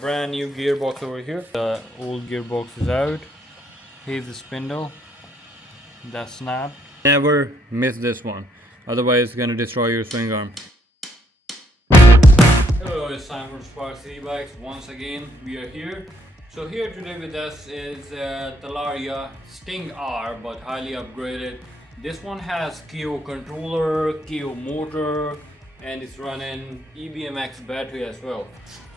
brand new gearbox over here. The old gearbox is out. Here's the spindle that snapped. Never miss this one, otherwise it's gonna destroy your swing arm. Hello, it's time for SPARKX bikes. Once again we are here. So here today with us is Talaria Sting R, but highly upgraded. This one has KO controller, KO motor, and it's running EBMX battery as well.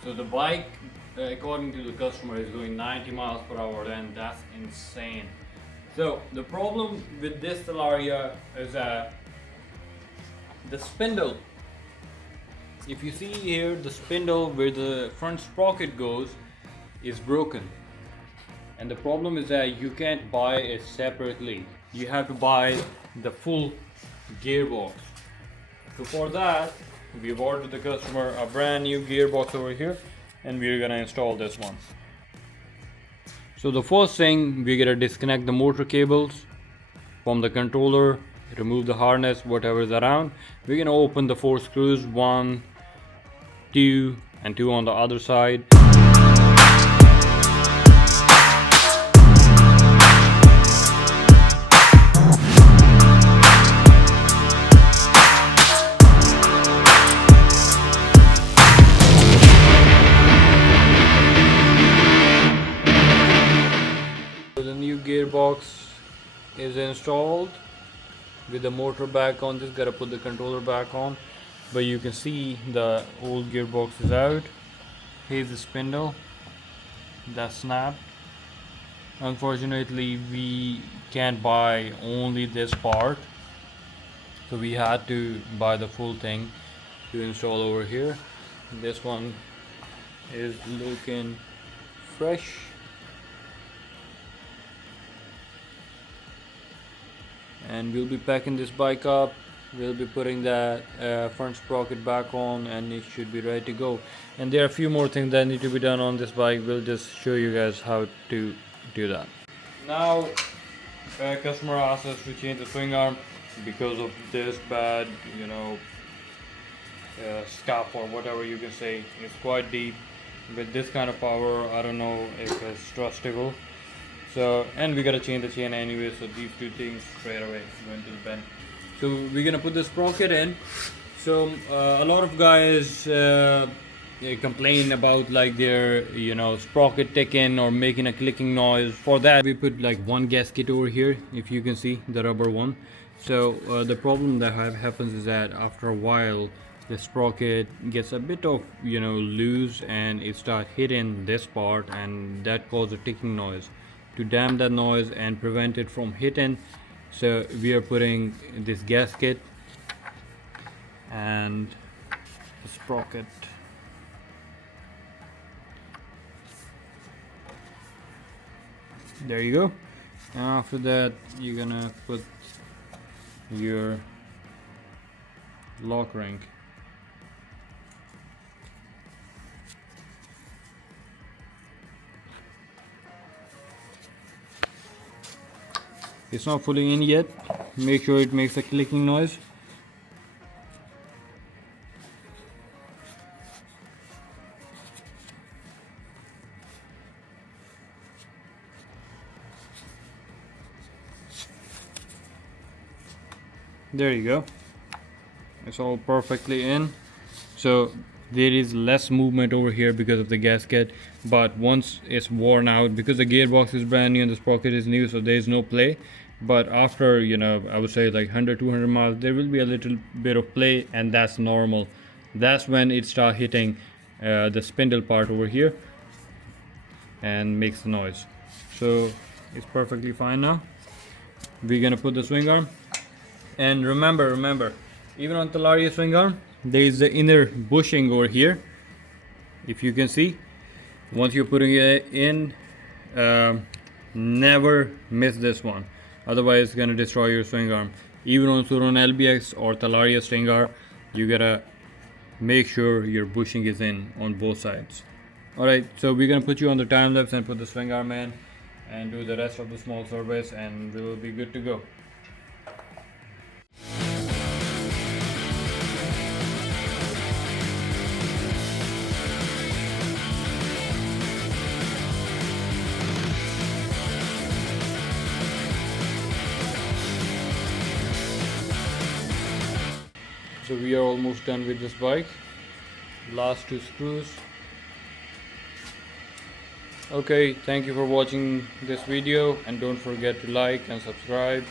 So the bike, according to the customer, is going 90 miles per hour, and that's insane. So the problem with this Talaria is that the spindle, if you see here, the spindle where the front sprocket goes is broken, and the problem is that you can't buy it separately. You have to buy the full gearbox. So for that, we've ordered the customer a brand new gearbox over here, and we're gonna install this one. So the first thing, we're gonna disconnect the motor cables from the controller, remove the harness, whatever's around. We're gonna open the 4 screws, 1, 2, and 2 on the other side. The new gearbox is installed with the motor back on. Just gotta put the controller back on, but you can see the old gearbox is out. Here's the spindle that snapped. Unfortunately, we can't buy only this part, so we had to buy the full thing to install over here. This one is looking fresh. And we'll be packing this bike up, we'll be putting that front sprocket back on, and it should be ready to go. And there are a few more things that need to be done on this bike. We'll just show you guys how to do that. Now customer asked us to change the swing arm because of this bad, scuff or whatever you can say. It's quite deep. With this kind of power, I don't know if it's trustable. So, and we gotta change the chain anyway, so these two things straight away went to the bin. So we're gonna put the sprocket in. So a lot of guys complain about like their sprocket ticking or making a clicking noise. For that we put like one gasket over here, if you can see the rubber one. So the problem that happens is that after a while the sprocket gets a bit of loose, and it starts hitting this part, and that causes a ticking noise. To dampen that noise and prevent it from hitting, so we are putting this gasket and the sprocket. There you go. And after that you're gonna put your lock ring. It's not fully in yet. Make sure it makes a clicking noise. There you go. It's all perfectly in. So there is less movement over here because of the gasket, but once it's worn out, because the gearbox is brand new and the sprocket is new, so there is no play. But after I would say like 100-200 miles, there will be a little bit of play, and that's normal. That's when it starts hitting the spindle part over here and makes the noise. So it's perfectly fine now. We're gonna put the swing arm, and remember, even on Talaria swing arm, there is the inner bushing over here, if you can see. Once you're putting it in, never miss this one, otherwise it's gonna destroy your swing arm. Even on Suron LBX or Talaria Sting R, you gotta make sure your bushing is in on both sides. Alright, so we're gonna put you on the time lapse and put the swing arm in and do the rest of the small service, and we will be good to go. So we are almost done with this bike. Last 2 screws. Okay, thank you for watching this video, and don't forget to like and subscribe.